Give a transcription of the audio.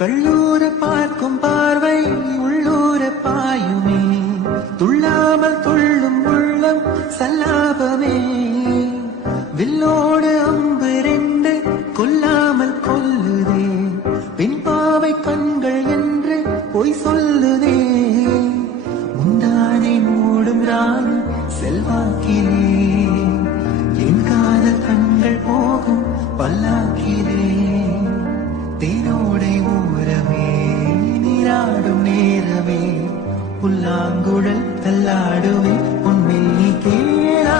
கள்ளூர பார்க்கும் பார்வை உள்ளூர பாயுமே, துள்ளாமல் துள்ளும் உள்ளம் சல்லாபமே. வில்லோடு அம்பு ரெண்டு கொல்லாமல் கொல்லுதே, பின்பாவை கண்கள் என்று பொய் சொல்லுதே. முந்தானை மூடும் ராணி செல்வாக்கிலே, என் காதல் கண்கள் போகும் பல்லாக்கிலே. தேனோடை ஓரமே நீராடும் நேரமே, புல்லாங்குழல் தள்ளாடுவே உண்மை கேளா.